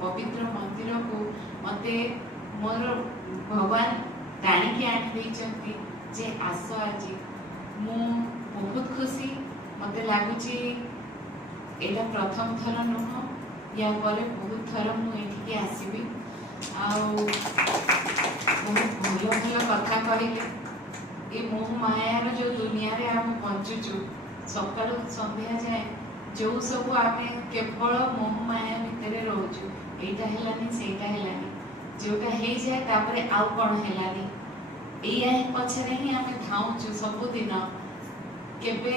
पवित्र मंदिर को मते मोर भगवान टाणिकी आनी जे आस आज मु बहुत खुशी मते लगुच एटा प्रथम थर नुह या पर बहुत थर मुझे आसबि बहुत भल भल कथा कहले ये मोह मायार जो दुनिया रे आम बंचुचु सकाल संध्या जाए जो सब आम केवल मोह माया भितर रोचु एटा हेलानी सेटा हेलानी जोटा हो जाए तापर आउ कौन हेलानी या पछरे ही आम धाऊचु सबुदिन केबे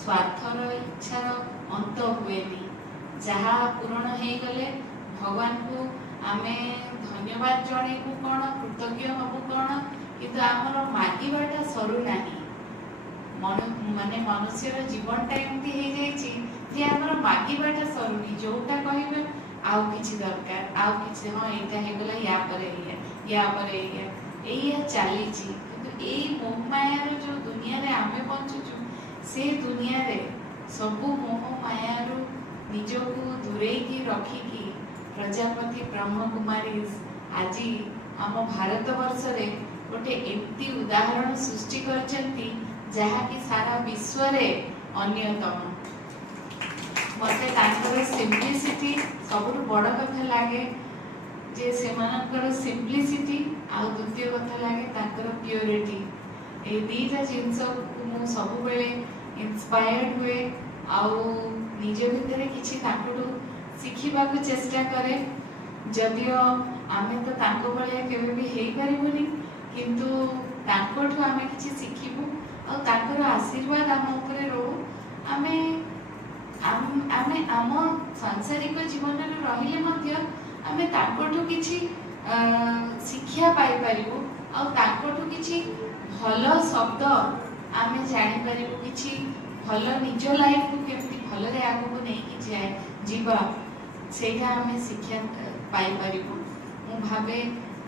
स्वार्थर इच्छार अंत हुएनी जहाँ पूरण हो गले भगवान को आमे धन्यवाद जणेबू कौन कृतज्ञ हबू कौन किंतु आमर मागिबाटा सरू नाही माने मनुष्यर जीवनटा एमती हो जाइए जे आमर मागिबाटा सरूनी जोटा कहबे आउ किछि दरकार आउ किछि हाँ एटा हो गला या पर एया चली किंतु ए मोह मायार जो दुनिया रे आमे बंचुचु से दुनिया रे सबु मोह मायारू निजको दूरेकी रखिकी प्रजापति ब्रह्म कुमारी आज आम भारत वर्ष रे गोटे एमती उदाहरण सृष्टि करचंती जहा कि सारा विश्व रे अन्यतम मते तांकर सिंप्लिसिटी सबुठ बड़ कथा लागे जे सेमानकर सिंप्लिसिटी आ द्वितीय कथा लागे तांकर प्योरिटी ए दीटा जिंस को मु सब बेले इंस्पायर्ड हुए आउ निजे भितर किछि तांकटू शिखिबा को चेष्टा करे जदियो आमे तो तांको भलिया केबे भी हेई परिबुनी किंतु तांकोठू आमे किछि शिखिबु आ तांकर आशीर्वाद आम ऊपर रहू आमे आमे आम सांसारिक जीवन रे रहिले मध्य आमे तांकोठू किछि शिक्षा पाई परिबु आ तांकोठू किछि भलो शब्द आमे जानि परिबु किछि भलो निज लाइफ को केमती भलो रे आगु को नहीं कि जाए जीवा सेटा आमे शिक्षा पाई परिबु मु भाबे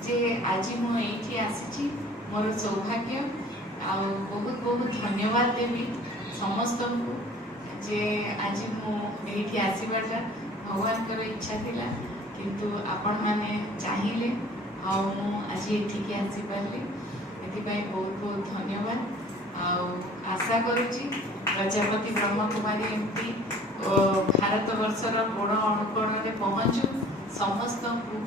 जे आज मु एठी आसीची मोर सौभाग्य आ बहुत बहुत धन्यवाद देबी समस्त को जे आज मु एठी आसीबाटा भगवान कर इच्छा थिला किंतु आपण माने चाहिए आ मु आज एठी के आसी पारली एथि पई बहुत बहुत धन्यवाद आ आशा करूची प्रजापति ब्रह्म कुमारी एमती भारत वर्षर कोण अनुकोण पहुँचू समस्त को